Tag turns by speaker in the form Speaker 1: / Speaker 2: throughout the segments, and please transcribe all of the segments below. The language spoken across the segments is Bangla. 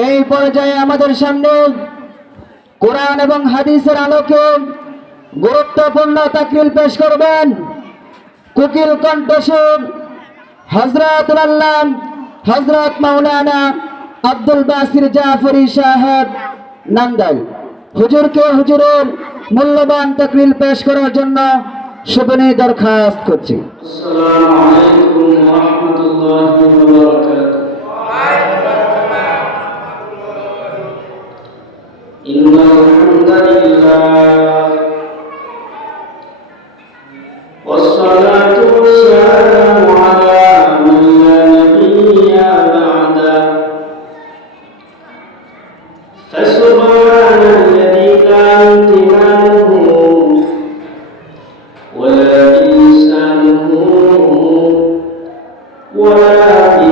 Speaker 1: এই পর্যায়ে আমাদের সামনে কোরআন এবং হাদিসের আলোকে গুরুত্বপূর্ণ তাকিল পেশ করবেন। কুকিল কণ্ঠসুর হজরত আল্লাহ হজরত মাওলানা আব্দুল বাসির জাফরি সাহেব নান্দাই। হুজুরকে হুজুরের মূল্যবান তকরিল পেশ করার জন্য শুভনী দরখাস্ত করছি।
Speaker 2: আসসালামু আলাইকুম ওয়া রাহমাতুল্লাহি ওয়া বারাকাতুহু। 我的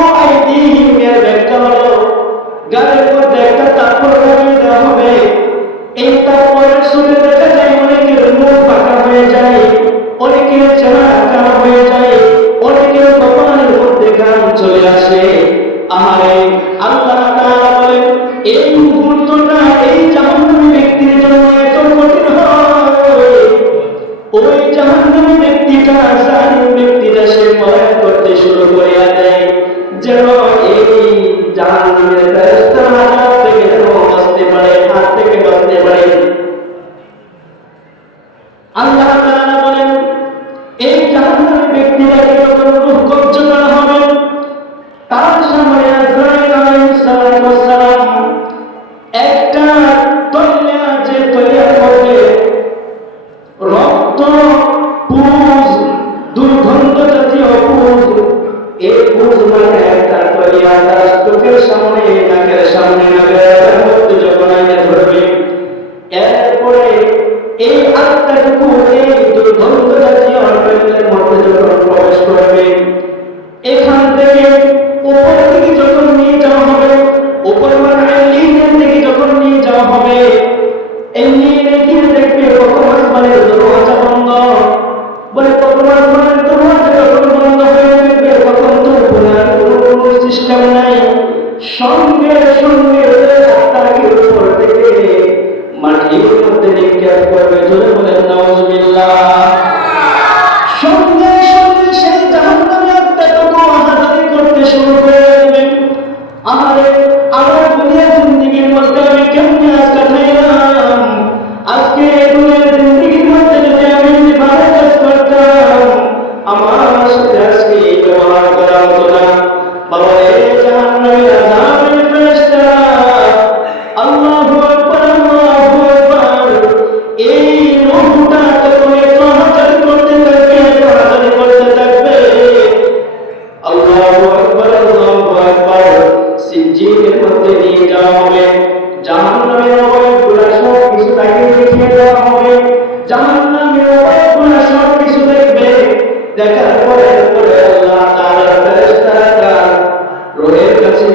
Speaker 2: ಚೆನ್ನಾಗಿ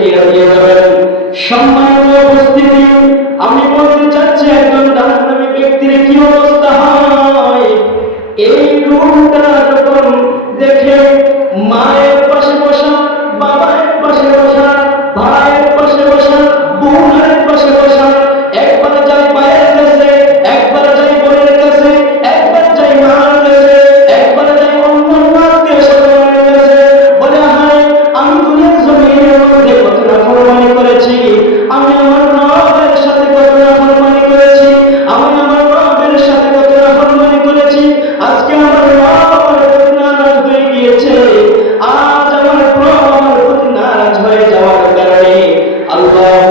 Speaker 2: ফিরে সম্মানিত উপস্থিতি আল্লাহ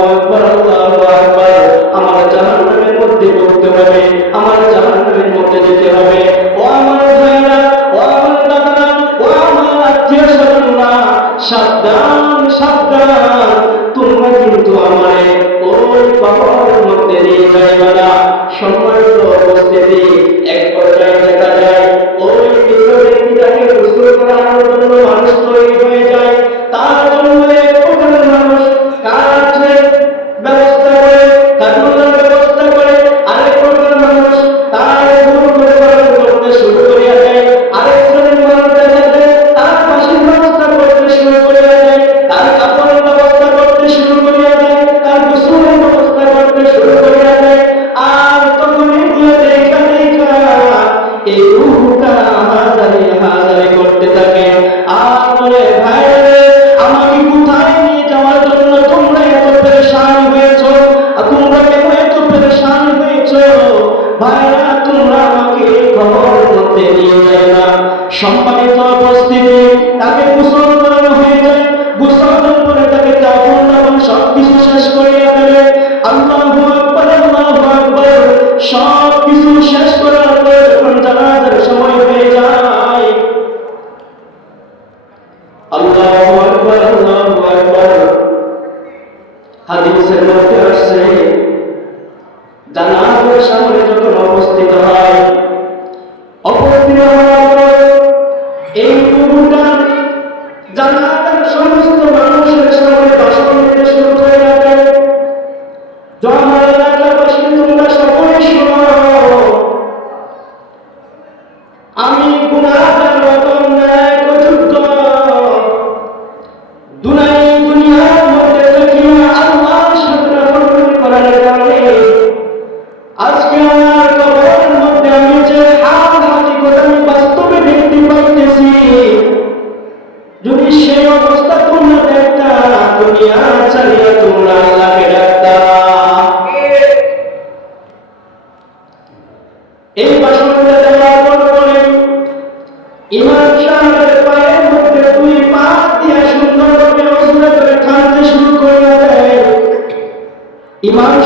Speaker 2: আমার জাহান্নামের মধ্যে পড়তে হবে, আমার জাহান্নামের মধ্যে যেতে হবে। ও আমার ভাইরা, ও আমার দাদারা ও আমার আত্মীয় স্বজনরা, সাবধান সাবধান। কিন্তু আমারে ওই পাহাড়ের মধ্যে নিয়ে যাইবা না। সম্মানিত উপস্থিতি। বলছে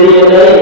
Speaker 2: الذين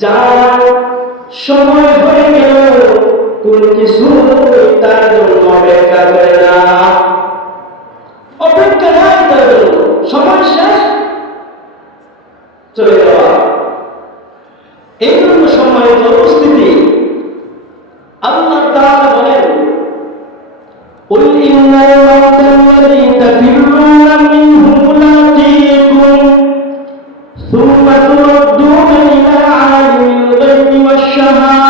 Speaker 2: যার সময় হয়ে গেল, কোন কিছু তার জন্য অপেক্ষা করে না। অপেক্ষা নাই তার জন্য, সময় শেষ। চলে যাওয়া। এই জন্য সময়ের উপস্থিতি, আল্লাহ তাআলা বলেন قل إن الموت الذي ثم تردون সহায়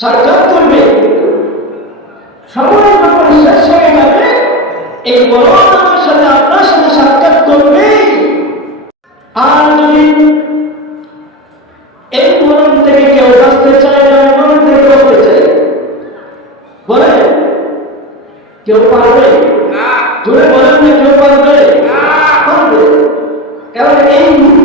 Speaker 2: সাক্ষাৎ করবে। সময় যখন শেষ হয়ে যাবে। এই বলরাম সাথে আপনার সাথে সাক্ষাৎ করবে। আর যদি এই বরণ থেকে কেউ বাঁচতে চায় না বরণ থেকে বাঁচতে চায় বলে? কেউ পারবে? জোরে বলেন না কেউ পারবে? পারবে। কারণ এই মুহূর্তে